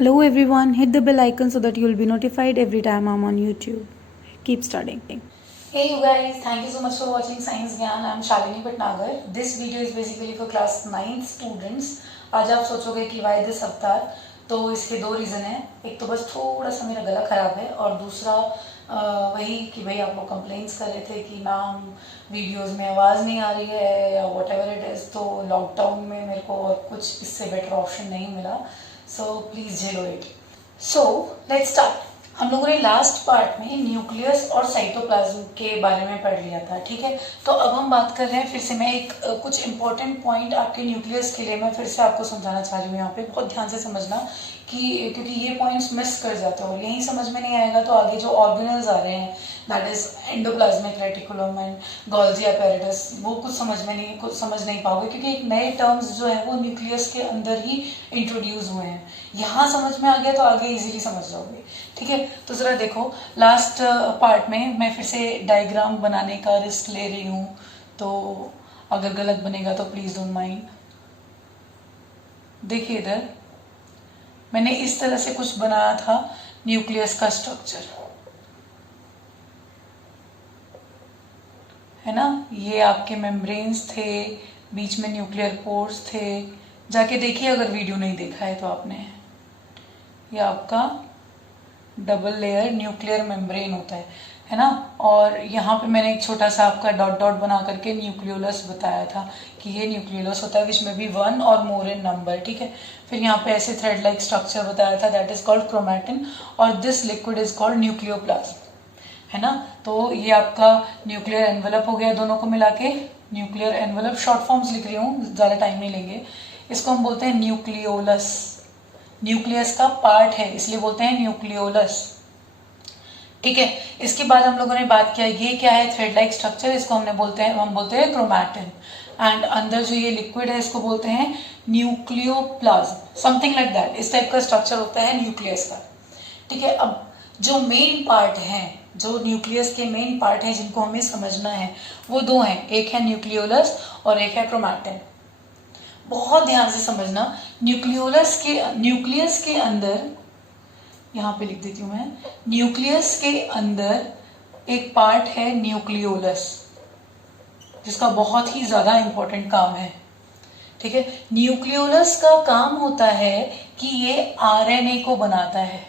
Hello everyone, hit the bell icon so that you will be notified every time I'm on YouTube. Keep studying. Hey you guys, thank you so much for watching Science Gyan. I'm Shalini Bhatnagar. This video is basically for class 9 students. आज आप सोचोगे कि why this अवतार, तो इसके दो reason हैं. एक तो बस थोड़ा सा मेरा गला ख़राब है और दूसरा वही कि भाई आप लोग कंप्लेंट्स कर रहे थे कि नाम वीडियोस में आवाज़ नहीं आ रही है या वॉट एवर इट इज़. तो लॉकडाउन में मेरे को और कुछ इससे बेटर ऑप्शन नहीं मिला, सो प्लीज़ झेलो इट. So let's start. हम लोगों ने लास्ट पार्ट में न्यूक्लियस और साइटोप्लाज्म के बारे में पढ़ लिया था, ठीक है. तो अब हम बात कर रहे हैं फिर से. मैं एक कुछ इंपॉर्टेंट पॉइंट आपके न्यूक्लियस के लिए मैं फिर से आपको समझाना चाह रही हूँ. यहाँ पे बहुत ध्यान से समझना कि क्योंकि ये पॉइंट्स मिस कर जाते हो और यही समझ में नहीं आएगा तो आगे जो ऑर्गेनल्स आ रहे हैं, that is endoplasmic reticulum and Golgi apparatus, वो कुछ समझ नहीं पाओगे क्योंकि एक नए टर्म्स जो है वो न्यूक्लियस के अंदर ही इंट्रोड्यूस हुए हैं. यहाँ समझ में आ गया तो आगे इजीली समझ जाओगे, ठीक है. तो ज़रा देखो, लास्ट पार्ट में मैं फिर से डायग्राम बनाने का रिस्क ले रही हूँ, तो अगर गलत बनेगा तो प्लीज़ डोंट माइंड. देखिए इधर मैंने इस तरह से कुछ बनाया था न्यूक्लियस का स्ट्रक्चर, है ना. ये आपके मेम्ब्रेन्स थे, बीच में न्यूक्लियर पोर्स थे. जाके देखिए अगर वीडियो नहीं देखा है तो आपने. ये आपका डबल लेयर न्यूक्लियर मेम्ब्रेन होता है ना. और यहाँ पे मैंने एक छोटा सा आपका डॉट डॉट बना करके न्यूक्लियोलस बताया था कि ये न्यूक्लियोलस होता है विच में भी 1 और मोर इन नंबर, ठीक है. फिर यहाँ पे ऐसे थ्रेड लाइक स्ट्रक्चर बताया था, दैट इज कॉल्ड क्रोमैटिन, और this liquid is called nucleoplasm, है ना. तो ये आपका न्यूक्लियर एनवेलप हो गया दोनों को मिला के. न्यूक्लियर एनवेलप शॉर्ट फॉर्म्स लिख रही हूँ, ज़्यादा टाइम नहीं लेंगे. इसको हम बोलते हैं न्यूक्लियोलस. न्यूक्लियस का पार्ट है इसलिए बोलते हैं न्यूक्लियोलस, ठीक है. इसके बाद हम लोगों ने बात किया ये क्या है, थ्रेड लाइक स्ट्रक्चर. इसको हम बोलते हैं क्रोमैटिन. एंड अंदर जो ये लिक्विड है इसको बोलते हैं न्यूक्लियोप्लाज्म, समथिंग लाइक दैट. इस टाइप का स्ट्रक्चर होता है न्यूक्लियस का, ठीक है. अब जो मेन पार्ट है, जो न्यूक्लियस के मेन पार्ट हैं जिनको हमें समझना है, वो दो हैं. एक है न्यूक्लियोलस और एक है क्रोमैटिन. बहुत ध्यान से समझना. न्यूक्लियस के अंदर, यहाँ पे लिख देती हूँ मैं, न्यूक्लियस के अंदर एक पार्ट है न्यूक्लियोलस जिसका बहुत ही ज्यादा इंपॉर्टेंट काम है, ठीक है. न्यूक्लियोलस का काम होता है कि ये आरएनए को बनाता है.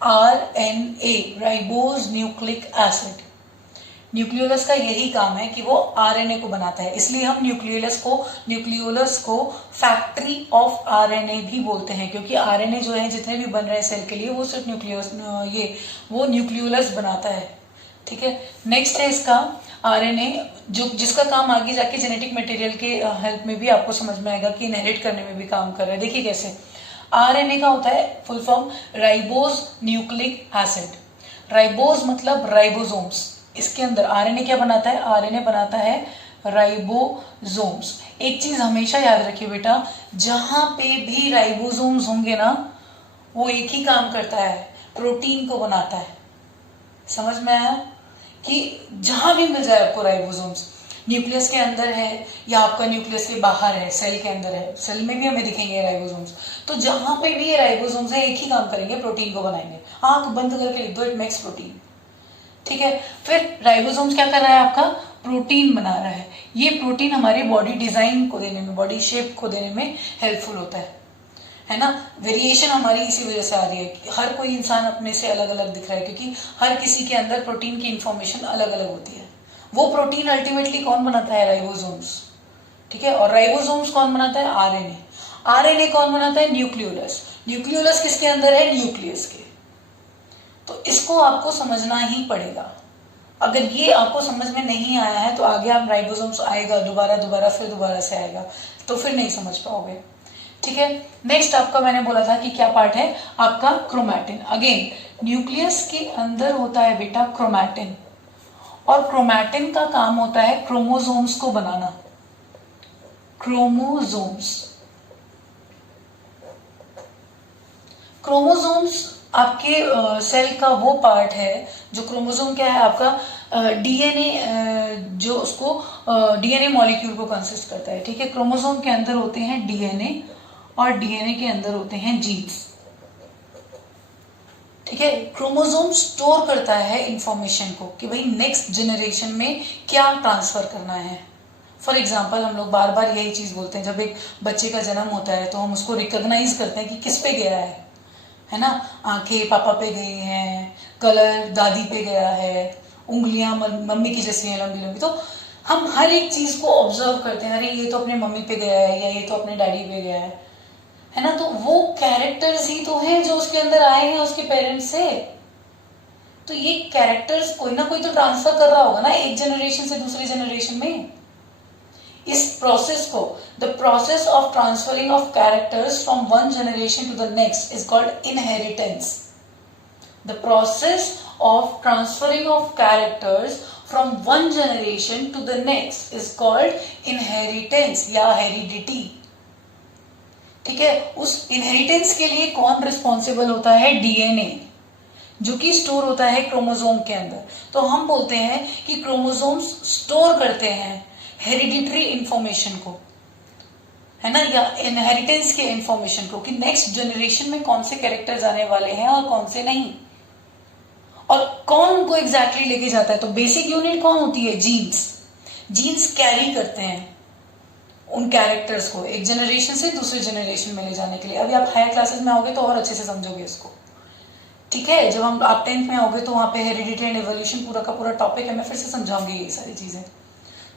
RNA, ribose nucleic acid. Nucleolus का यही काम है कि वो आरएनए को बनाता है. इसलिए हम न्यूक्लियोलस को फैक्ट्री ऑफ आरएनए भी बोलते हैं, क्योंकि आरएनए जो है जितने भी बन रहे हैं सेल के लिए वो सिर्फ न्यूक्लियोलस बनाता है, ठीक है. नेक्स्ट है इसका आरएनए, जिसका काम आगे जाके जेनेटिक मटेरियल के हेल्प में भी आपको समझ में आएगा कि इनहेरिट करने में भी काम कर रहा है. देखिए कैसे. आरएनए का होता है full form ribose nucleic acid. Ribose मतलब राइबोसोम्स. इसके अंदर आरएनए क्या बनाता है, आरएनए बनाता है राइबोसोम्स. एक चीज हमेशा याद रखिए बेटा, जहां पे भी राइबोसोम्स होंगे ना, वो एक ही काम करता है, प्रोटीन को बनाता है. समझ में आया कि जहां भी मिल जाए आपको राइबोसोम्स, न्यूक्लियस के अंदर है या आपका न्यूक्लियस के बाहर है, सेल के अंदर है, सेल में भी हमें दिखेंगे राइबोसोम्स, तो जहां पे भी ये राइबोसोम्स है एक ही काम करेंगे, प्रोटीन को बनाएंगे. आंख बंद करके लिख दो, इट मेक्स प्रोटीन, ठीक है. फिर राइबोसोम्स क्या कर रहा है, आपका प्रोटीन बना रहा है. ये प्रोटीन हमारे बॉडी डिजाइन को देने में, बॉडी शेप को देने में हेल्पफुल होता है ना. वेरिएशन हमारी इसी वजह से आ रही है कि हर कोई इंसान अपने से अलग अलग दिख रहा है, क्योंकि हर किसी के अंदर प्रोटीन की इंफॉर्मेशन अलग अलग होती है. वो प्रोटीन अल्टीमेटली कौन बनाता है, राइबोसोम्स, ठीक है. और राइबोसोम्स कौन बनाता है, आरएनए. आरएनए कौन बनाता है, न्यूक्लियोलस. न्यूक्लियोलस किसके अंदर है, न्यूक्लियस के. तो इसको आपको समझना ही पड़ेगा. अगर ये आपको समझ में नहीं आया है तो आगे आप राइबोसोम्स आएगा दोबारा से आएगा, तो फिर नहीं समझ पाओगे, ठीक है. नेक्स्ट आपका मैंने बोला था कि क्या पार्ट है आपका, क्रोमैटिन. अगेन न्यूक्लियस के अंदर होता है बेटा क्रोमैटिन, और क्रोमैटिन का काम होता है क्रोमोसोम्स को बनाना. क्रोमोसोम्स आपके सेल का वो पार्ट है जो, क्रोमोसोम क्या है आपका डीएनए, जो उसको डीएनए मॉलिक्यूल को कंसिस्ट करता है, ठीक है. क्रोमोसोम के अंदर होते हैं डीएनए और डीएनए के अंदर होते हैं जीन्स। ठीक है, क्रोमोसोम स्टोर करता है इंफॉर्मेशन को कि भाई नेक्स्ट जनरेशन में क्या ट्रांसफर करना है। फॉर एग्जाम्पल हम लोग बार बार यही चीज बोलते हैं, जब एक बच्चे का जन्म होता है तो हम उसको रिकॉग्नाइज करते हैं कि किस पे गया है ना। आंखें पापा पे गई हैं, कलर दादी पे गया है, उंगलियां मम्मी की जैसी हैं लंबी लंबी। तो हम हर एक चीज को ऑब्जर्व करते हैं, अरे ये तो अपने मम्मी पे गया है या ये तो अपने डैडी पे गया है ना। तो वो कैरेक्टर्स ही तो हैं जो उसके अंदर आए हैं उसके पेरेंट्स से। तो ये कैरेक्टर्स कोई ना कोई तो ट्रांसफर कर रहा होगा ना एक जनरेशन से दूसरी जनरेशन में। इस प्रोसेस को, the process of transferring of characters from one generation to the next is called inheritance. The process of transferring of characters from one generation to the next is called inheritance या heredity. ठीक है, उस inheritance के लिए कौन responsible होता है? DNA, जो कि स्टोर होता है क्रोमोसोम के अंदर। तो हम बोलते हैं कि क्रोमोसोम्स स्टोर करते हैं हेरिडिटरी इंफॉर्मेशन को, है ना, या इनहेरिटेंस के इंफॉर्मेशन को, कि नेक्स्ट जनरेशन में कौन से कैरेक्टर्स आने वाले हैं और कौन से नहीं, और कौन उनको एग्जैक्टली लेके जाता है। तो बेसिक यूनिट कौन होती है? जीन्स। जीन्स कैरी करते हैं उन कैरेक्टर्स को एक जनरेशन से दूसरे जनरेशन में ले जाने के लिए। अभी आप हायर क्लासेस में आओगे तो और अच्छे से समझोगे इसको। ठीक है, जब हम आप 10th में आओगे तो वहां पे हेरिडिटी एंड एवोल्यूशन पूरा का पूरा टॉपिक है, मैं फिर से समझाऊंगी ये सारी चीजें।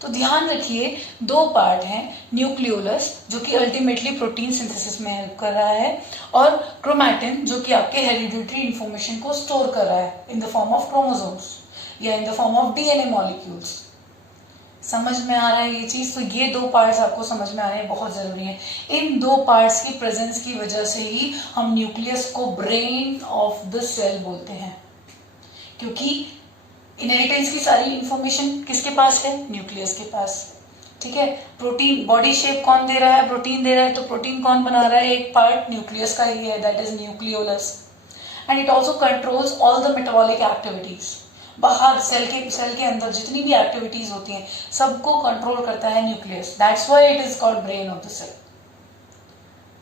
तो ध्यान रखिए, दो पार्ट हैं, न्यूक्लियोलस जो कि अल्टीमेटली प्रोटीन सिंथेसिस में हेल्प कर रहा है, और क्रोमैटिन जो कि आपके हेरिडिटरी इंफॉर्मेशन को स्टोर कर रहा है in the form of chromosomes या in the form of DNA molecules. समझ में आ रहा है ये चीज? तो ये दो पार्ट्स आपको समझ में आ रहे हैं, बहुत जरूरी है। इन दो पार्ट्स की प्रेजेंस की वजह से ही हम न्यूक्लियस को ब्रेन ऑफ द सेल बोलते हैं, क्योंकि इनहेरिटेंस की सारी इंफॉर्मेशन किसके पास है? न्यूक्लियस के पास। ठीक है, प्रोटीन बॉडी शेप कौन दे रहा है? प्रोटीन दे रहा है। तो प्रोटीन कौन बना रहा है? एक पार्ट न्यूक्लियस का ही है, that is nucleolus. And it also controls all the metabolic activities. बाहर सेल के अंदर जितनी भी एक्टिविटीज होती हैं सबको कंट्रोल करता है nucleus. That's why it is called brain of the cell.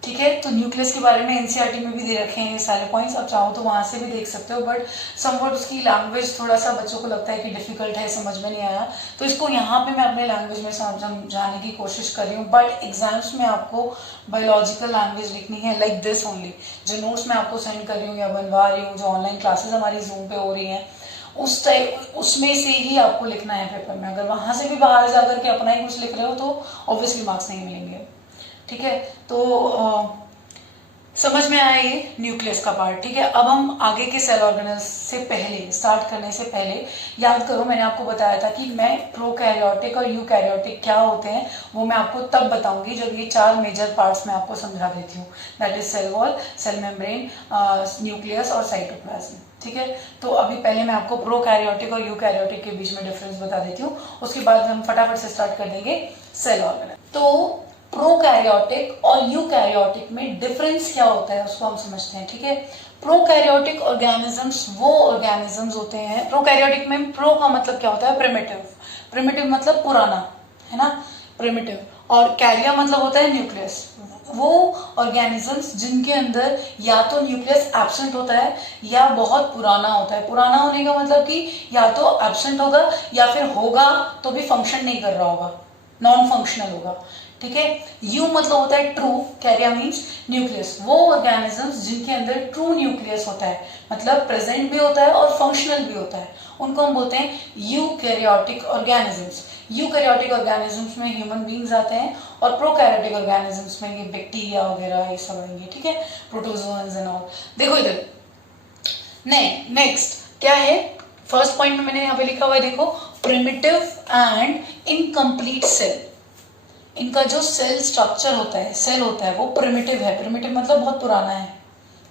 ठीक है, तो न्यूक्लियस के बारे में एनसीईआरटी में भी दे रखे हैं ये सारे पॉइंट्स, आप चाहो तो वहां से भी देख सकते हो। बट समवट उसकी लैंग्वेज थोड़ा सा बच्चों को लगता है कि डिफिकल्ट है, समझ में नहीं आया, तो इसको यहाँ पे मैं अपने लैंग्वेज में समझाने की कोशिश कर रही हूँ। बट एग्जाम्स में आपको बायोलॉजिकल लैंग्वेज लिखनी है लाइक दिस ओनली। जो नोट्स मैं आपको सेंड कर रही हूँ या बनवा रही हूँ, जो ऑनलाइन क्लासेस हमारी जूम पे हो रही है, उस टाइप उसमें से ही आपको लिखना है पेपर में। अगर वहां से भी बाहर जाकर के अपना ही कुछ लिख रहे हो तो ऑब्वियसली मार्क्स नहीं मिलेंगे। ठीक है, तो समझ में आया ये न्यूक्लियस का पार्ट। ठीक है, अब हम आगे के सेल ऑर्गेनेल्स से पहले, स्टार्ट करने से पहले याद करो, मैंने आपको बताया था कि मैं प्रोकैरियोटिक और यूकैरियोटिक क्या होते हैं वो मैं आपको तब बताऊंगी जब ये चार मेजर पार्ट्स मैं आपको समझा देती हूँ, that is cell wall, cell membrane, nucleus और साइटोप्लाज्म। ठीक है, तो अभी पहले मैं आपको प्रोकैरियोटिक और यूकैरियोटिक के बीच में डिफरेंस बता देती हूँ, उसके बाद हम फटाफट से स्टार्ट कर देंगे सेल ऑर्गेनेल। तो प्रोकैरियोटिक और यूकैरियोटिक में डिफरेंस क्या होता है उसको हम समझते हैं। ठीक है, प्रोकैरियोटिक ऑर्गेनिजम्स वो ऑर्गेनिजम्स होते हैं, प्रोकैरियोटिक में प्रो का मतलब क्या होता है? प्रिमिटिव। प्रिमिटिव मतलब पुराना, है ना, प्रिमिटिव। और कैरिया मतलब होता है न्यूक्लियस। वो ऑर्गेनिजम्स जिनके अंदर या तो न्यूक्लियस एब्सेंट होता है या बहुत पुराना होता है। पुराना होने का मतलब कि या तो एब्सेंट होगा या फिर होगा तो भी फंक्शन नहीं कर रहा होगा, नॉन फंक्शनल होगा। ठीक है, यू मतलब होता है ट्रू, कैरिया मीन्स न्यूक्लियस। वो ऑर्गेनिजम्स जिनके अंदर ट्रू न्यूक्लियस होता है, मतलब प्रेजेंट भी होता है और फंक्शनल भी होता है, उनको हम बोलते हैं यूकैरियोटिक ऑर्गेनिजम्स। यूकैरियोटिक ऑर्गेनिजम्स में ह्यूमन बींग्स आते हैं और प्रोकैरियोटिक ऑर्गेनिजम्स में ये बैक्टीरिया वगैरह ये सब आएंगे। ठीक है, प्रोटोजोअन्स एंड ऑल। देखो इधर नेक्स्ट क्या है, फर्स्ट पॉइंट में मैंने यहाँ पे लिखा हुआ है, देखो, प्रिमिटिव एंड इनकम्प्लीट सेल। इनका जो सेल स्ट्रक्चर होता है, सेल होता है, वो प्रिमिटिव है। प्रिमिटिव मतलब बहुत पुराना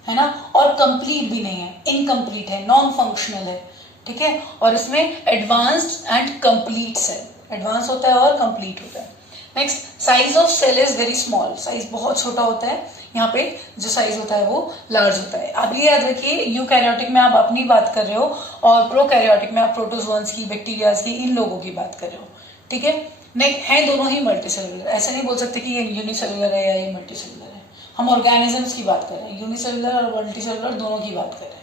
है ना, और कंप्लीट भी नहीं है, इनकम्प्लीट है, नॉन फंक्शनल है। ठीक है, और इसमें advanced and complete cell, advance होता है और कंप्लीट होता है। Next, size of cell is very small, size बहुत छोटा होता है। यहाँ पे जो साइज होता है वो लार्ज होता है। अब ये याद रखिए, यूकैरियोटिक में आप अपनी बात कर रहे हो और प्रोकैरियोटिक में आप प्रोटोजोअन्स की, बैक्टीरियाज की, इन लोगों की बात कर रहे हो। ठीक है, नहीं है दोनों ही मल्टी सेलुलर, ऐसा नहीं बोल सकते कि ये यूनिसेलुलर है या ये मल्टी सेलुलर है, हम ऑर्गेनिजम्स की बात कर रहे हैं, यूनिसेलुलर और मल्टीसेलुलर दोनों की बात कर रहे हैं,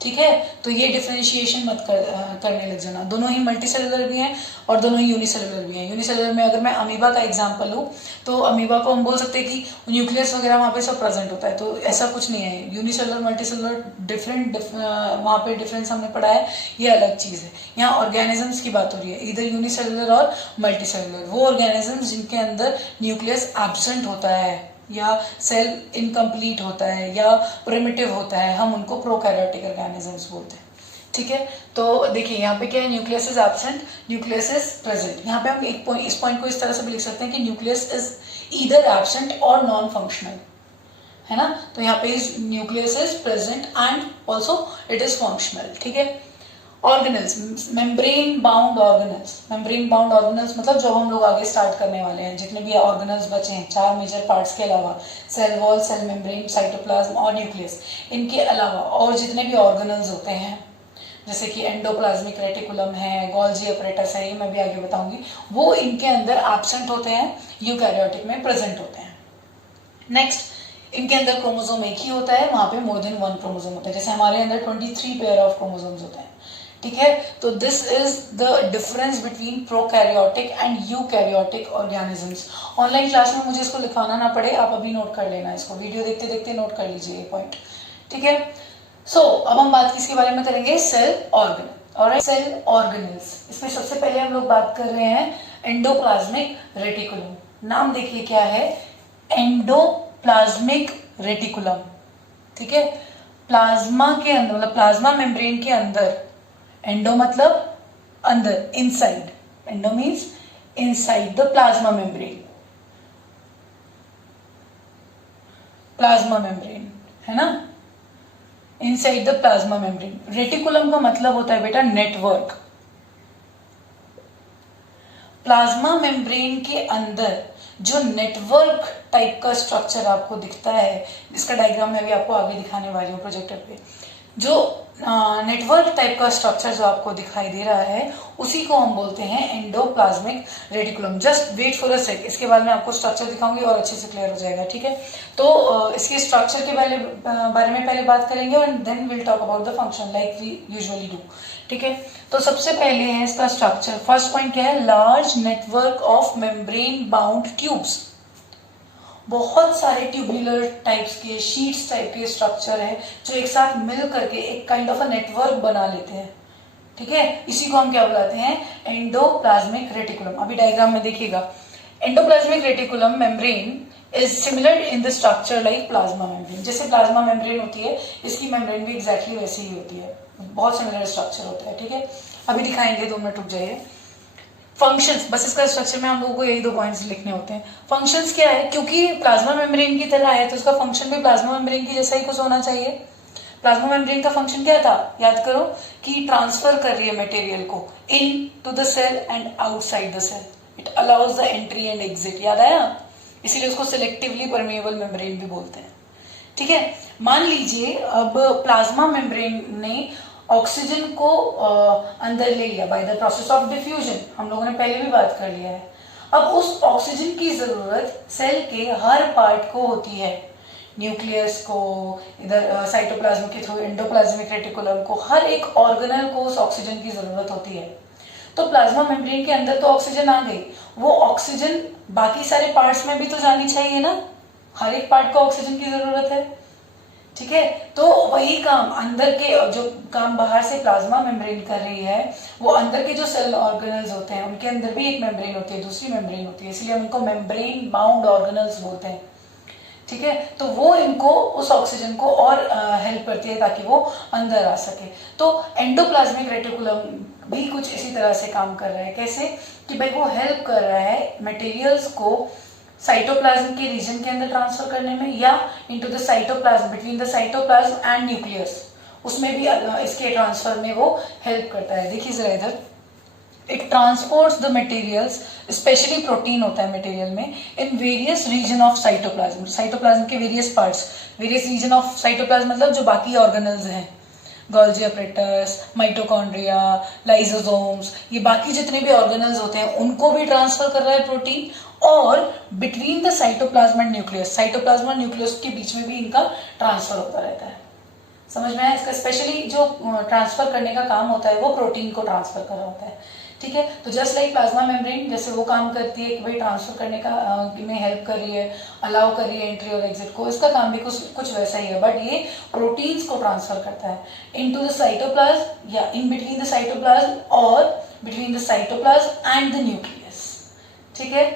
ठीक है। तो ये डिफरेंशिएशन मत करने लग जाना, दोनों ही मल्टीसेलुलर भी हैं और दोनों ही यूनिसेलुलर भी हैं। यूनिसेलुलर में अगर मैं अमीबा का एग्जांपल लूँ तो अमीबा को हम बोल सकते हैं कि न्यूक्लियस वगैरह वहाँ पे सब प्रेजेंट होता है, तो ऐसा कुछ नहीं है। यूनिसेलुलर मल्टीसेलुलर डिफरेंट वहाँ पे डिफरेंस हमने पढ़ा है, ये अलग चीज़ है। यहाँ ऑर्गेनिजम्स की बात हो रही है, इधर यूनिसेलुलर और मल्टीसेलुलर। वो ऑर्गेनिजम्स जिनके अंदर न्यूक्लियस एब्सेंट होता है या सेल इनकम्प्लीट होता है या प्रिमिटिव होता है, हम उनको प्रोकैरियोटिक ऑर्गेनिजम्स बोलते हैं, ठीक है। तो देखिए यहाँ पे क्या है, nucleus is absent, nucleus is present. यहाँ पे हम इस पॉइंट को इस तरह से भी लिख सकते हैं कि न्यूक्लियस इज ईदर एब्सेंट और नॉन फंक्शनल, है ना। तो यहाँ पे nucleus is present and also it is functional, ठीक है। Organelles, membrane bound organelles. Membrane bound organelles मतलब जो हम लोग आगे स्टार्ट करने वाले हैं, जितने भी ऑर्गेनल्स बचे हैं 4 मेजर पार्ट्स के अलावा, cell wall, cell membrane, cytoplasm और न्यूक्लियस, इनके अलावा और जितने भी ऑर्गेनल्स होते हैं, जैसे कि एंडोप्लाज्मिक रेटिकुलम है, गोल्जी अपरेटस है, ये मैं भी आगे बताऊंगी, वो इनके अंदर एब्सेंट होते हैं, यूकैरियोटिक में प्रेजेंट होते हैं। नेक्स्ट, इनके अंदर क्रोमोसोम एक ही होता है, वहां पे मोर देन 1 क्रोमोसोम होता है, जैसे हमारे अंदर 23 पेयर ऑफ क्रोमोसोम्स होते हैं, ठीक है। तो this is the difference between prokaryotic and eukaryotic organisms. Online class में मुझे इसको लिखाना ना पड़े, आप अभी नोट कर लेना, इसको वीडियो देखते देखते नोट कर लीजिए ये पॉइंट, ठीक है। सो अब हम बात किसके बारे में करेंगे, सेल ऑर्गेनल। और सेल ऑर्गेनल्स, इसमें सबसे पहले हम लोग बात कर रहे हैं एंडोप्लाज्मिक रेटिकुलम। नाम देखिए क्या है, एंडोप्लाज्मिक रेटिकुलम, ठीक है। प्लाज्मा के अंदर, मतलब प्लाज्मा मेम्ब्रेन के अंदर, एंडो मतलब अंदर, inside, endo means inside the plasma membrane, plasma membrane, है ना, inside the plasma membrane. Reticulum का मतलब होता है बेटा नेटवर्क। प्लाज्मा मेम्ब्रेन के अंदर जो नेटवर्क टाइप का स्ट्रक्चर आपको दिखता है, इसका डायग्राम मैं भी आपको आगे दिखाने वाली हूँ प्रोजेक्टर पे, जो नेटवर्क टाइप का स्ट्रक्चर जो आपको दिखाई दे रहा है, उसी को हम बोलते हैं endoplasmic reticulum. Just wait for a sec, इसके बाद मैं आपको स्ट्रक्चर दिखाऊंगी और अच्छे से क्लियर हो जाएगा, ठीक है। तो इसके स्ट्रक्चर के बारे में पहले बात करेंगे और then will talk about the function like we usually do, ठीक है। तो सबसे पहले है इसका स्ट्रक्चर। फर्स्ट पॉइंट क्या है, large network of membrane bound tubes. बहुत सारे ट्यूबुलर टाइप्स के, शीट्स टाइप के स्ट्रक्चर है जो एक साथ मिल करके एक काइंड ऑफ अ नेटवर्क बना लेते हैं, ठीक है। इसी को हम क्या बुलाते हैं, एंडोप्लाज्मिक रेटिकुलम। अभी डायग्राम में देखिएगा, endoplasmic reticulum membrane is similar in the structure like plasma membrane. जैसे प्लाज्मा मेम्ब्रेन होती है, इसकी मेम्ब्रेन भी एग्जैक्टली वैसी ही होती है, बहुत सिमिलर स्ट्रक्चर होता है, ठीक है। अभी दिखाएंगे, 2 मिनट रुक जाइए। फंक्शंस, बस इसका स्ट्रक्चर में हम लोगों को यही 2 पॉइंट्स लिखने होते हैं। फंक्शंस क्या है, क्योंकि प्लाज्मा मेम्ब्रेन की तरह है तो उसका फंक्शन भी प्लाज्मा मेम्ब्रेन की जैसा ही कुछ होना चाहिए। प्लाज्मा मेम्ब्रेन का फंक्शन क्या था, याद करो, कि ट्रांसफर कर रही है मटेरियल को into the cell and outside the cell, it allows the entry and exit, याद आया, इसीलिए उसको सिलेक्टिवली परमेएबल मेम्ब्रेन भी बोलते हैं, ठीक है। मान लीजिए अब प्लाज्मा मेम्ब्रेन ने ऑक्सीजन को अंदर ले लिया by the process of diffusion, हम लोगों ने पहले भी बात कर लिया है। अब उस ऑक्सीजन की जरूरत सेल के हर पार्ट को होती है, न्यूक्लियस को, इधर साइटोप्लाज्म के थ्रू एंडोप्लाज्मिक रेटिकुलम को, हर एक ऑर्गेनल को उस ऑक्सीजन की जरूरत होती है। तो प्लाज्मा मेम्ब्रेन के अंदर तो ऑक्सीजन आ गई, वो ऑक्सीजन बाकी सारे पार्ट्स में भी तो जानी चाहिए ना, हर एक पार्ट को ऑक्सीजन की जरूरत है, ठीक है। तो वही काम अंदर के, जो काम बाहर से प्लाज्मा मेम्ब्रेन कर रही है, वो अंदर के जो सेल ऑर्गेनल्स होते हैं उनके अंदर भी एक मेम्ब्रेन होती है, दूसरी मेम्ब्रेन होती है, इसलिए हम इनको मेम्ब्रेन बाउंड ऑर्गेनल्स बोलते हैं, ठीक है। तो वो इनको उस ऑक्सीजन को और हेल्प करती है ताकि वो अंदर आ सके। तो एंडोप्लाज्मिक रेटिकुलम भी कुछ इसी तरह से काम कर रहा है, कैसे कि भाई वो हेल्प कर रहा है मटेरियल्स को साइटोप्लाज्म के रीजन के अंदर ट्रांसफर करने में, या into the cytoplasm, between the cytoplasm and nucleus, उसमें भी इसके ट्रांसफर में वो हेल्प करता है। देखिए जरा इधर, it transports the materials, specially protein होता है मटेरियल में, in various region of cytoplasm. Cytoplasm के various parts, various region of cytoplasm मतलब जो बाकी ऑर्गेनल्स हैं, गोल्जी अपरेटस, माइटोकॉन्ड्रिया, लाइसोसोम्स, ये बाकी जितने भी ऑर्गेनल्स होते हैं उनको भी ट्रांसफर कर रहा है प्रोटीन, और between the cytoplasm and nucleus, cytoplasm और न्यूक्लियस के बीच में भी इनका ट्रांसफर होता रहता है। समझ में आया? इसका स्पेशली जो ट्रांसफर करने का काम होता है वो प्रोटीन को ट्रांसफर कर रहा होता है। ठीक है, तो जस्ट लाइक प्लाज्मा मेम्ब्रेन जैसे वो काम करती है कि भाई ट्रांसफर करने का में हेल्प कर रही है, अलाउ कर रही है एंट्री और एग्जिट को, इसका काम भी कुछ वैसा ही है, बट ये प्रोटीन्स को ट्रांसफर करता है इनटू द साइटोप्लाज्म या इन बिटवीन द साइटोप्लाज्म और between the cytoplasm and the nucleus. ठीक है,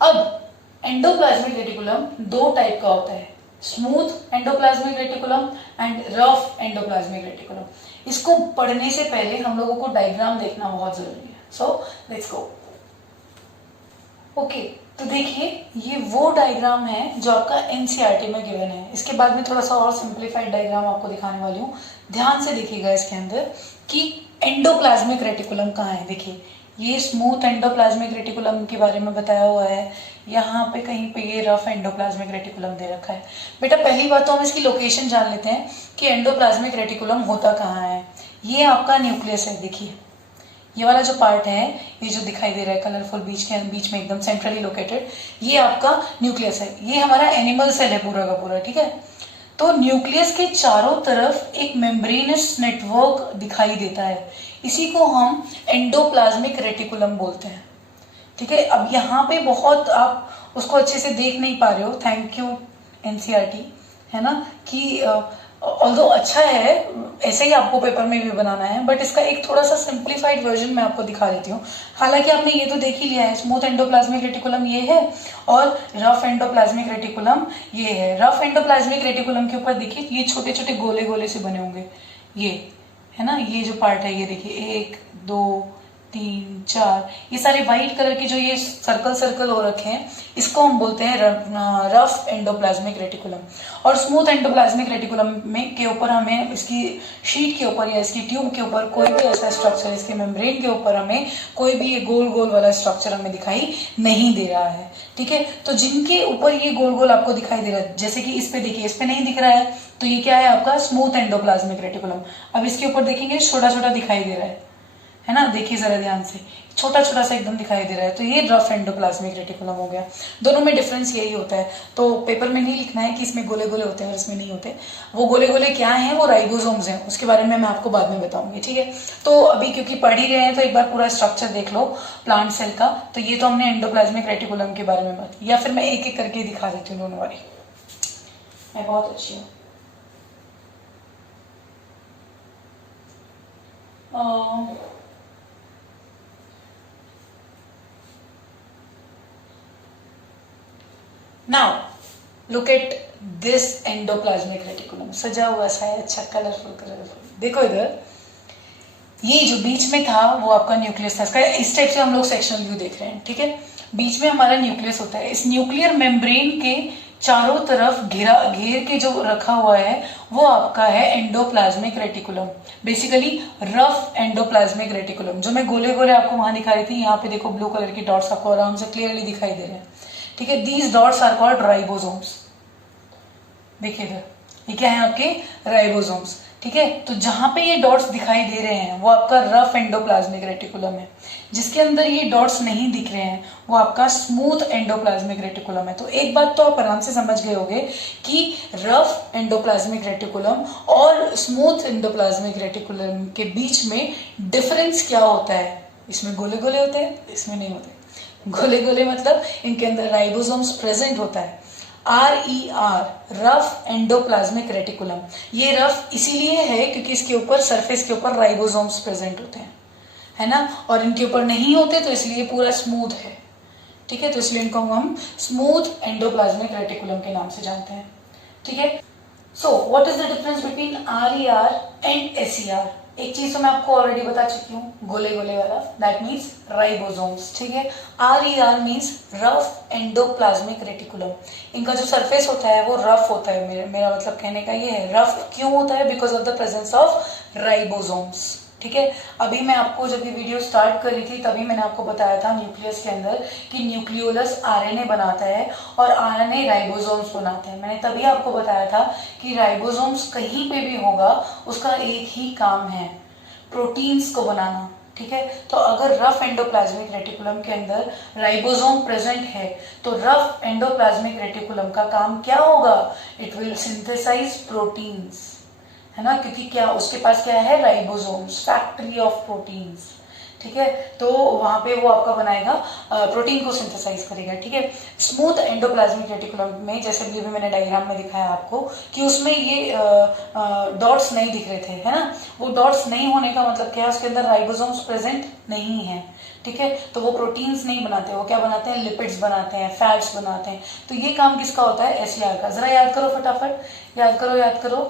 अब एंडोप्लाज्मिक रेटिकुलम दो टाइप का होता है, smooth endoplasmic reticulum and rough endoplasmic reticulum. इसको पढ़ने से पहले हम लोगों को डायग्राम देखना बहुत जरूरी है। So let's go. ओके, तो देखिए ये वो डायग्राम है जो आपका एनसीईआरटी में गिवन है। इसके बाद में थोड़ा सा और सिंप्लीफाइड डायग्राम आपको दिखाने वाली हूँ, ध्यान से देखिएगा इसके अंदर कि एंडोप्लाज्मिक रेटिकुलम कहाँ है। देखिए ये स्मूथ एंडोप्लाज्मिक रेटिकुलम के बारे में बताया हुआ है, यहाँ पे कहीं पे ये रफ एंडोप्लाज्मिक रेटिकुलम दे रखा है। बेटा पहली बात तो हम इसकी लोकेशन जान लेते हैं कि एंडोप्लाज्मिक रेटिकुलम होता कहाँ है। ये आपका न्यूक्लियस है, देखिए ये वाला जो पार्ट है, ये जो दिखाई दे रहा है कलरफुल बीच में एकदम सेंट्रली लोकेटेड, ये आपका न्यूक्लियस है। ये हमारा एनिमल सेल है पूरा का पूरा। ठीक है, तो न्यूक्लियस के चारों तरफ एक मेम्ब्रेनस नेटवर्क दिखाई देता है, इसी को हम एंडोप्लाज्मिक रेटिकुलम बोलते हैं। ठीक है, अब यहाँ पे बहुत आप उसको अच्छे से देख नहीं पा रहे हो, थैंक यू एनसीईआरटी, है ना, कि ऑल्दो अच्छा है, ऐसे ही आपको पेपर में भी बनाना है, बट इसका एक थोड़ा सा सिंप्लीफाइड वर्जन मैं आपको दिखा देती हूँ। हालांकि आपने ये तो देख ही लिया है, स्मूथ एंडोप्लाज्मिक रेटिकुलम ये है और रफ एंडोप्लाज्मिक रेटिकुलम ये है। रफ एंडोप्लाज्मिक रेटिकुलम के ऊपर देखिए ये छोटे छोटे गोले गोले से बने होंगे, ये है ना, ये जो पार्ट है ये देखिए 1 2 3 4, ये सारे व्हाइट कलर के जो ये सर्कल सर्कल हो रखे हैं, इसको हम बोलते हैं रफ एंडोप्लाज्मिक रेटिकुलम। और स्मूथ एंडोप्लाज्मिक रेटिकुलम में के ऊपर हमें इसकी शीट के ऊपर या इसकी ट्यूब के ऊपर कोई भी ऐसा स्ट्रक्चर, इसके मेम्ब्रेन के ऊपर हमें कोई भी ये गोल गोल वाला स्ट्रक्चर हमें दिखाई नहीं दे रहा है। ठीक है, तो जिनके ऊपर ये गोल गोल आपको दिखाई दे रहा है, जैसे कि इस पे देखिए, इस पे नहीं दिख रहा है, तो ये क्या है आपका स्मूथ एंडोप्लाज्मिक रेटिकुलम। अब इसके ऊपर देखेंगे छोटा छोटा दिखाई दे रहा है ना, देखिए जरा ध्यान से, छोटा छोटा सा एकदम दिखाई दे रहा है, तो ये रफ एंडोप्लाज्मिक रेटिकुलम हो गया। दोनों में डिफरेंस यही होता है, तो पेपर में नहीं लिखना है कि इसमें गोले गोले होते हैं और इसमें नहीं होते। वो गोले गोले क्या हैं, वो राइबोसोम्स हैं, उसके बारे में मैं आपको बाद में बताऊंगी। ठीक है, तो अभी क्योंकि पढ़ ही रहे हैं तो एक बार पूरा स्ट्रक्चर देख लो प्लांट सेल का। तो ये तो हमने एंडोप्लाज्मिक रेटिकुलम के बारे में बात, या फिर मैं एक एक करके दिखा देती हूँ दोनों वाली, मैं बहुत अच्छी हूँ। Now, look at this endoplasmic reticulum, सजा हुआ सा है, अच्छा कलरफुल। देखो इधर, ये जो बीच में था वो आपका न्यूक्लियस था। इसका इस टाइप से हम लोग सेक्शनल व्यू देख रहे हैं। ठीक है, बीच में हमारा न्यूक्लियस होता है। इस न्यूक्लियर मेम्ब्रेन के चारों तरफ घेर के जो रखा हुआ है वो आपका है endoplasmic reticulum, basically rough endoplasmic reticulum. जो मैं गोले गोले आपको वहां दिखा रही थी, यहाँ पे देखो ब्लू कलर की डॉट्स आपको आराम से क्लियरली दिखाई दे रहे हैं। ठीक है, these dots are called ribosomes. देखिए इधर, ये क्या है आपके राइबोसोम्स। ठीक है, तो जहां पे ये डॉट्स दिखाई दे रहे हैं वो आपका रफ एंडोप्लाज्मिक रेटिकुलम है। जिसके अंदर ये डॉट्स नहीं दिख रहे हैं वो आपका स्मूथ एंडोप्लाज्मिक रेटिकुलम है। तो एक बात तो आप आराम से समझ गए होंगे कि रफ एंडोप्लाज्मिक रेटिकुलम और स्मूथ एंडोप्लाज्मिक रेटिकुलम के बीच में डिफरेंस क्या होता है। इसमें गोले गोले होते हैं, इसमें नहीं होते। गोले गोले मतलब इनके अंदर राइबोसोम्स प्रेजेंट होता है। RER, rough endoplasmic reticulum. ये रफ इसीलिए है क्योंकि इसके ऊपर सरफेस के ऊपर राइबोसोम्स प्रेजेंट होते हैं, है ना, और इनके ऊपर नहीं होते तो इसलिए पूरा स्मूथ है। ठीक है, तो इसलिए इनको हम स्मूथ एंडोप्लाज्मिक रेटिकुलम के नाम से जानते हैं। ठीक है, so what is the difference between RER and SER। एक चीज तो मैं आपको ऑलरेडी बता चुकी हूँ, गोले गोले वाला, दैट मीन्स राइबोसोम्स। ठीक है, RER means rough endoplasmic reticulum. इनका जो सरफेस होता है वो रफ होता है। मेरा मतलब कहने का ये है, रफ क्यों होता है, because of the presence of ribosomes. ठीक है। अभी मैं आपको जब ये वीडियो स्टार्ट करी थी तभी मैंने आपको बताया था न्यूक्लियस के अंदर कि न्यूक्लियोलस आरएनए बनाता है और आरएनए राइबोसोम्स बनाते हैं। मैंने तभी आपको बताया था कि राइबोसोम्स कहीं पे भी होगा उसका एक ही काम है, प्रोटीन्स को बनाना। ठीक है, तो अगर रफ एंडोप्लाज्मिक रेटिकुलम के अंदर राइबोसोम प्रेजेंट है तो रफ एंडोप्लाज्मिक रेटिकुलम का काम क्या होगा, इट विल सिंथेसाइज प्रोटीन्स, है ना, क्योंकि क्या उसके पास क्या है, राइबोसोम्स, फैक्ट्री ऑफ प्रोटीन्स। ठीक है, तो वहां पे वो आपका बनाएगा, प्रोटीन को सिंथेसाइज करेगा। ठीक है, स्मूथ एंडोप्लाज्मिक रेटिकुलम में जैसे भी मैंने डायग्राम में दिखाया आपको कि उसमें ये डॉट्स नहीं दिख रहे थे, है ना, वो डॉट्स नहीं होने का मतलब क्या है, उसके अंदर राइबोसोम्स प्रेजेंट नहीं है। ठीक है, तो वो प्रोटीन्स नहीं बनाते, वो क्या बनाते हैं, लिपिड्स बनाते हैं, फैट्स बनाते हैं। तो ये काम किसका होता है, एसईआर का। जरा याद करो फटाफट, याद करो।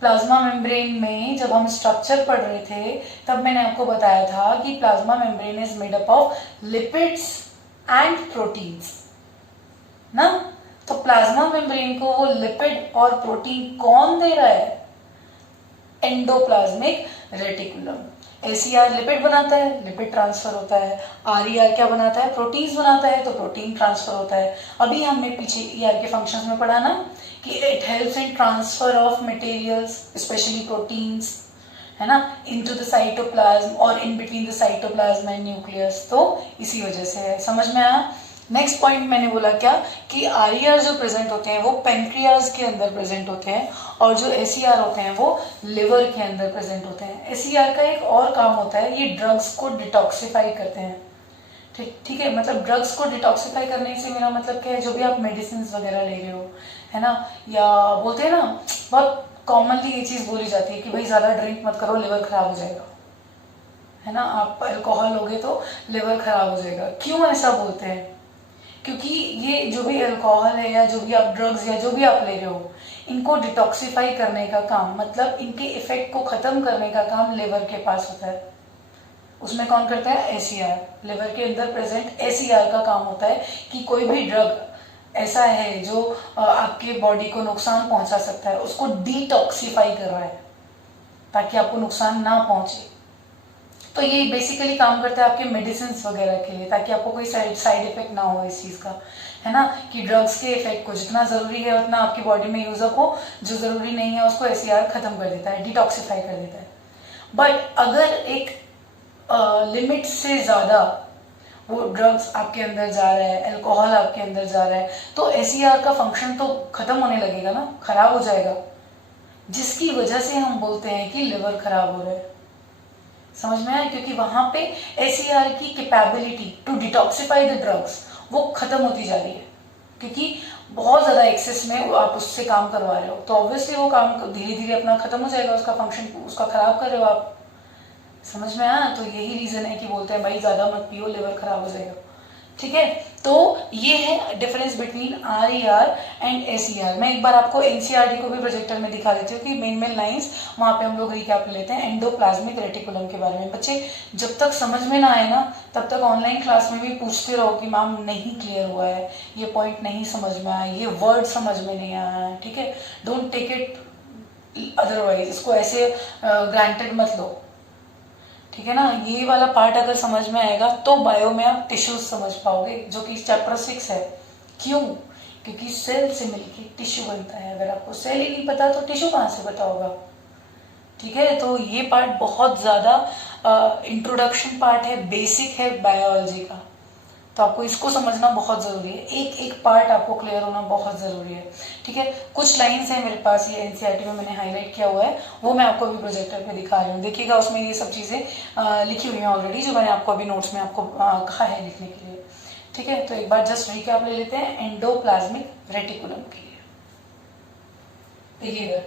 प्लाज्मा मेम्ब्रेन में जब हम स्ट्रक्चर पढ़ रहे थे तब मैंने आपको बताया था कि plasma membrane is made up of lipids and proteins ना। तो प्लाज्मा मेम्ब्रेन को वो लिपिड और प्रोटीन कौन दे रहा है, एंडोप्लाज्मिक रेटिकुलम। एसीआर लिपिड बनाता है, लिपिड ट्रांसफर होता है। आरईआर क्या बनाता है, प्रोटीन्स बनाता है, तो प्रोटीन ट्रांसफर होता है। अभी हमने पीछे ईआर के फंक्शंस में पढ़ा ना कि it helps in transfer of materials specially proteins, है ना, इनटू द साइटोप्लाज्म और in between the cytoplasm and nucleus. तो इसी वजह से है, समझ में आया। नेक्स्ट पॉइंट मैंने बोला क्या कि आरईआर जो प्रेजेंट होते हैं वो पेनक्रियाज के अंदर प्रेजेंट होते हैं और जो एसीआर होते हैं वो लिवर के अंदर प्रेजेंट होते हैं। एसीआर का एक और काम होता है, ये ड्रग्स को डिटॉक्सिफाई करते हैं। ठीक है, मतलब ड्रग्स को डिटॉक्सिफाई करने से मेरा मतलब क्या है, जो भी आप मेडिसिन वगैरह ले रहे हो, है ना, या बोलते हैं ना, बहुत कॉमनली ये चीज बोली जाती है कि भाई ज्यादा ड्रिंक मत करो, लिवर खराब हो जाएगा, है ना, आप अल्कोहल लोगे तो लिवर खराब हो जाएगा। क्यों ऐसा बोलते हैं, क्योंकि ये जो भी अल्कोहल है या जो भी आप ड्रग्स या जो भी आप ले रहे हो, इनको डिटॉक्सिफाई करने का काम, मतलब इनके इफेक्ट को खत्म करने का काम लिवर के पास होता है। उसमें कौन करता है, एसीआर। लिवर के अंदर प्रेजेंट एसीआर का काम होता है कि कोई भी ड्रग ऐसा है जो आपके बॉडी को नुकसान पहुंचा सकता है, उसको डिटॉक्सिफाई कर रहा है ताकि आपको नुकसान ना पहुंचे। तो ये बेसिकली काम करता है आपके मेडिसिन वगैरह के लिए, ताकि आपको कोई साइड इफेक्ट ना हो इस चीज का, है ना, कि ड्रग्स के इफेक्ट को जितना जरूरी है उतना आपकी बॉडी में यूज अप हो, जो जरूरी नहीं है उसको एसीआर खत्म कर देता है, डिटॉक्सिफाई कर देता है। बट अगर एक लिमिट से ज्यादा वो ड्रग्स आपके अंदर जा रहा है, अल्कोहल आपके अंदर जा रहा है, तो एसीआर का फंक्शन तो खत्म होने लगेगा ना, खराब हो जाएगा, जिसकी वजह से हम बोलते हैं कि लिवर खराब हो रहा है। समझ में आया, क्योंकि वहां पे एसीआर की capability to detoxify the drugs वो खत्म होती जा रही है, क्योंकि बहुत ज्यादा एक्सेस में आप उससे काम करवा रहे हो, तो ऑब्वियसली वो काम धीरे धीरे अपना खत्म हो जाएगा, उसका फंक्शन उसका खराब कर रहे हो आप। समझ में आया, तो यही रीजन है कि बोलते हैं भाई ज्यादा मत पियो, लिवर खराब हो जाएगा। ठीक है, तो ये है difference between RER and ACR. मैं एक बार आपको एनसीईआरटी को भी प्रोजेक्टर में दिखा देती हूँ कि मेन लाइंस वहां पे हम लोग रिकैप लेते हैं एंडोप्लाज्मिक रेटिकुलम के बारे में। बच्चे जब तक समझ में ना आए ना तब तक ऑनलाइन क्लास में भी पूछते रहो कि मैम नहीं क्लियर हुआ है, ये पॉइंट नहीं समझ में आया, ये वर्ड समझ में नहीं आया है। ठीक है, डोंट टेक इट अदरवाइज, इसको ऐसे ग्रांटेड मत लो। ठीक है ना, ये वाला पार्ट अगर समझ में आएगा तो बायो में आप टिश्यूज समझ पाओगे, जो कि चैप्टर 6 है। क्यों, क्योंकि सेल से मिलके टिश्यू बनता है, अगर आपको सेल ही नहीं पता तो टिश्यू कहाँ से पता होगा। ठीक है, तो ये पार्ट बहुत ज्यादा इंट्रोडक्शन पार्ट है, बेसिक है बायोलॉजी का, तो आपको इसको समझना बहुत जरूरी है, एक एक पार्ट आपको क्लियर होना बहुत जरूरी है। ठीक है, कुछ लाइंस है मेरे पास, ये एनसीईआरटी में मैंने हाईलाइट किया हुआ है, वो मैं आपको अभी प्रोजेक्टर पे दिखा रही हूँ। देखिएगा, उसमें ये सब चीजें लिखी हुई हैं ऑलरेडी, जो मैंने आपको अभी नोट्स में आपको कहा है लिखने के लिए। ठीक है, तो एक बार जस्ट रिकैप ले लेते हैं एंडोप्लाज्मिक रेटिकुलम के लिए। देखिएगा,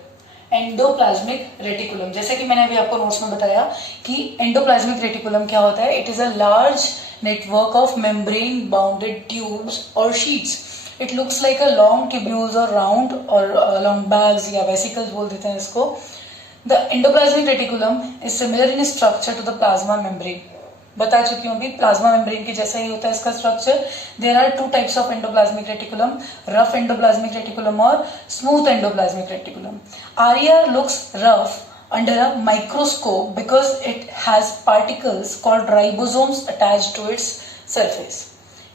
एंडोप्लाज्मिक रेटिकुलम, जैसे कि मैंने अभी आपको नोट्स में बताया कि एंडोप्लाज्मिक रेटिकुलम क्या होता है, it is a large network of membrane bounded tubes or sheets. It looks like a long tubules or round or long bags या vesicles बोल देते हैं इसको. The endoplasmic reticulum is similar in structure to the plasma membrane. बता चुकी हूँ अभी, plasma membrane के जैसा ही होता है इसका structure. There are two types of endoplasmic reticulum, rough endoplasmic reticulum और smooth endoplasmic reticulum. RER looks rough under a microscope because it has particles called ribosomes attached to its surface.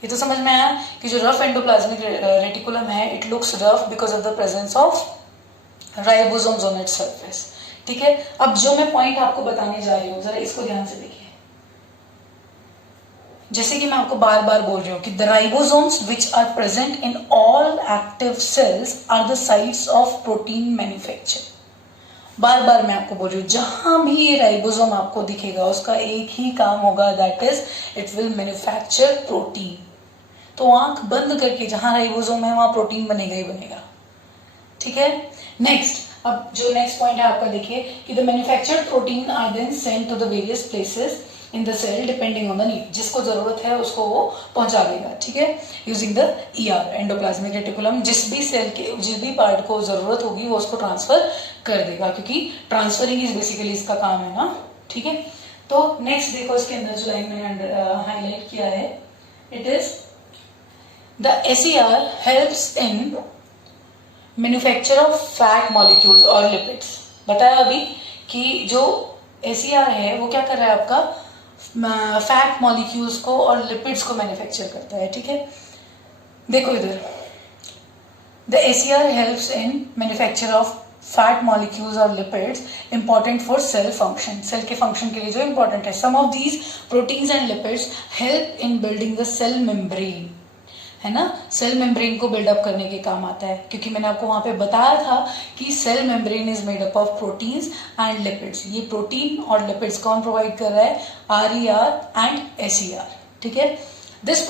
ये तो समझ में आया कि जो रफ एंडोप्लाज्मिक रेटिकुलम है, it looks rough because of the presence of ribosomes on its surface. ठीक है, अब जो मैं पॉइंट आपको बताने जा रही हूँ, जरा इसको ध्यान से देखिए. जैसे कि मैं आपको बार बार बोल रही हूँ कि the ribosomes which are present in all active cells are the sites of protein manufacture. बार बार मैं आपको बोल रही हूँ, जहां भी ये राइबोसोम आपको दिखेगा उसका एक ही काम होगा, that is it will manufacture protein. तो आंख बंद करके जहां राइबोसोम है वहां प्रोटीन बनेगा ही बनेगा. ठीक है, नेक्स्ट. अब जो नेक्स्ट पॉइंट है आपका देखिए कि the manufactured protein are then sent to the various places in the cell depending on the need. जिसको जरूरत है उसको वो पहुंचा देगा. ठीक है, using the ER endoplasmic reticulum. जिस भी सेल के जिस भी पार्ट को जरूरत होगी वो उसको ट्रांसफर कर देगा, क्योंकि ट्रांसफरिंग इज बेसिकली इसका काम है ना. ठीक है, तो नेक्स्ट देखो इसके अंदर जो लाइन मैंने हाईलाइट किया है, it is the SER helps in manufacture of fat molecules और लिपिड्स. बताया अभी कि जो एसईआर है वो क्या कर रहा है, आपका फैट मॉलिक्यूल्स को और लिपिड्स को मैन्युफैक्चर करता है. ठीक है, देखो इधर, the SER helps in manufacture of fat molecules और lipids, important for cell function. Cell के फंक्शन के लिए जो इंपॉर्टेंट है. Some of these proteins and lipids help in building the cell membrane. है ना, सेल मेम्ब्रेन को बिल्डअप करने के काम आता है, क्योंकि मैंने आपको वहां पे बताया था कि cell membrane is made up of proteins and lipids. ये प्रोटीन और लिपिड्स कौन प्रोवाइड कर रहा है, आरईआर एंड एसईआर. ठीक है, this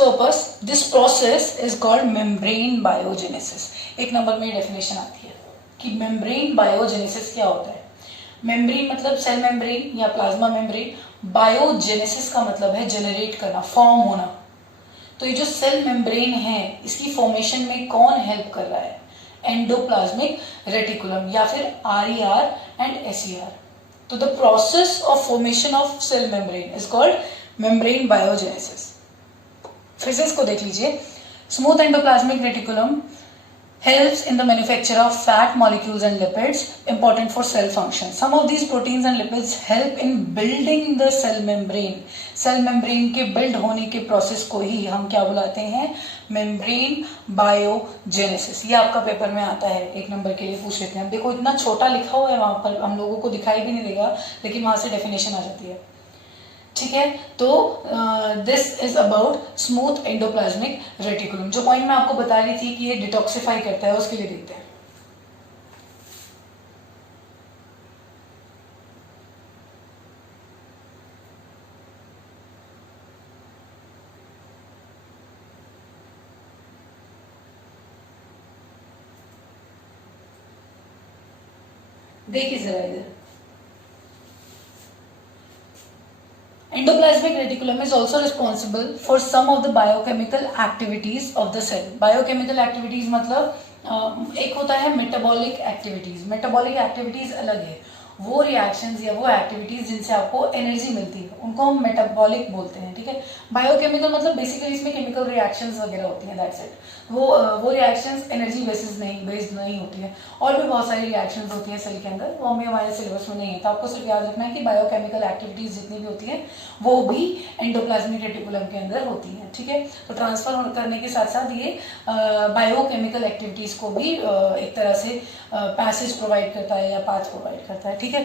process is called membrane biogenesis. एक नंबर में डेफिनेशन आती है कि मेम्ब्रेन बायोजेनेसिस क्या होता है. मेम्ब्रेन मतलब सेल मेम्ब्रेन या प्लाज्मा मेम्ब्रेन. बायोजेनेसिस का मतलब है जनरेट करना, फॉर्म होना. तो ये जो सेल मेम्ब्रेन है इसकी फॉर्मेशन में कौन हेल्प कर रहा है, एंडोप्लाज्मिक रेटिकुलम या फिर आरईआर एंड एसईआर. तो the process of formation of cell membrane is called membrane biogenesis. फिर से इसको देख लीजिए. Smooth endoplasmic reticulum helps in the manufacture of fat molecules and lipids, important for cell function. Some of these proteins and lipids help in building the cell membrane. Cell membrane के build होने के process को ही हम क्या बुलाते हैं, membrane biogenesis. ये आपका पेपर में आता है, एक नंबर के लिए पूछ लेते हैं. देखो इतना छोटा लिखा हुआ है वहां पर, हम लोगों को दिखाई भी नहीं देगा, लेकिन वहां से डेफिनेशन आ जाती है. ठीक है, तो this is about smooth endoplasmic reticulum. जो पॉइंट मैं आपको बता रही थी कि ये डिटॉक्सिफाई करता है, उसके लिए देखते हैं. देखिए जरा इधर, endoplasmic reticulum is also responsible for some of the biochemical activities of the cell. Biochemical activities मतलब एक होता है metabolic activities. Metabolic activities अलग है, वो रिएक्शंस या वो एक्टिविटीज जिनसे आपको एनर्जी मिलती है उनको हम मेटाबॉलिक बोलते हैं. ठीक है, बायोकेमिकल मतलब बेसिकली इसमें केमिकल रिएक्शंस वगैरह होती हैं, दैट्स इट. वो रिएक्शंस एनर्जी बेस्ड नहीं होती है. और भी बहुत सारी रिएक्शंस होती हैं सेल के अंदर, वो हमें हमारे सिलेबस में नहीं है. तो आपको सिर्फ याद रखना है कि बायोकेमिकल एक्टिविटीज जितनी भी होती हैं वो भी एंडोप्लाज्मिक रेटिकुलम के अंदर होती हैं. ठीक है, तो ट्रांसफर करने के साथ साथ ये बायोकेमिकल एक्टिविटीज को भी एक तरह से पैसेज प्रोवाइड करता है या पाथ प्रोवाइड करता है. ठीक है,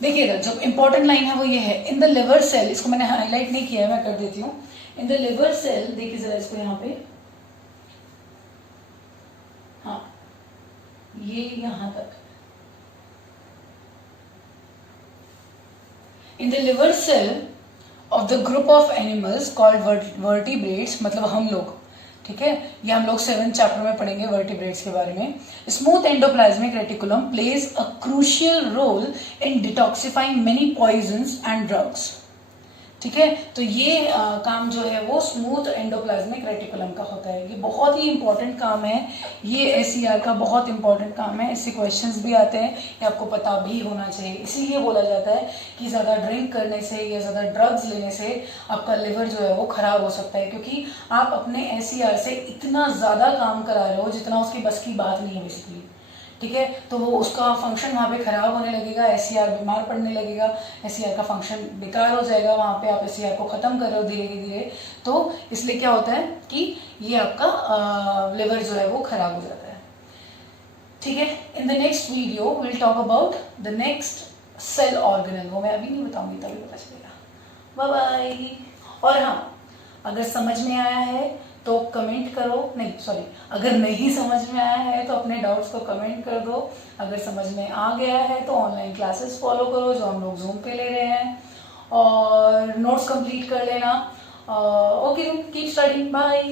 देखिएगा जो इंपॉर्टेंट लाइन है वो ये है, इन द लिवर सेल. इसको मैंने हाईलाइट नहीं किया है, मैं कर देती हूँ. इन द लिवर सेल, देखिए जरा इसको यहाँ पे, हाँ ये यहाँ तक. In the liver cell of the group of animals called vertebrates, मतलब हम लोग. ठीक है, ये हम लोग 7th चैप्टर में पढ़ेंगे वर्टिब्रेट्स के बारे में. Smooth endoplasmic reticulum plays a crucial role in detoxifying many poisons and drugs. ठीक है, तो ये काम जो है वो स्मूथ एंडोप्लाज्मिक रेटिकुलम का होता है. ये बहुत ही इंपॉर्टेंट काम है, ये एसईआर का बहुत इंपॉर्टेंट काम है. इससे क्वेश्चंस भी आते हैं, ये आपको पता भी होना चाहिए. इसीलिए बोला जाता है कि ज़्यादा ड्रिंक करने से या ज़्यादा ड्रग्स लेने से आपका लिवर जो है वो खराब हो सकता है, क्योंकि आप अपने एसईआर से इतना ज़्यादा काम करा रहे हो जितना उसकी बस की बात नहीं है बेसिकली. ठीक है, तो वो उसका फंक्शन वहाँ पे खराब होने लगेगा, SCR बीमार पड़ने लगेगा, SCR का फंक्शन बेकार हो जाएगा, वहाँ पे आप SCR को ख़त्म कर रहे हो धीरे धीरे। तो इसलिए क्या होता है कि ये आपका लिवर जो है वो खराब हो जाता है। ठीक है, in the next video will talk about the next cell organelle, वो मैं अभी नहीं बताऊंगी, तभी पता चलेगा। Bye bye. और हाँ, अगर समझ में आया है तो कमेंट करो, नहीं सॉरी, अगर नहीं समझ में आया है तो अपने डाउट्स को कमेंट कर दो। अगर समझ में आ गया है तो ऑनलाइन क्लासेस फॉलो करो जो हम लोग जूम पे ले रहे हैं, और नोट्स कंप्लीट कर लेना। Okay, keep studying, bye.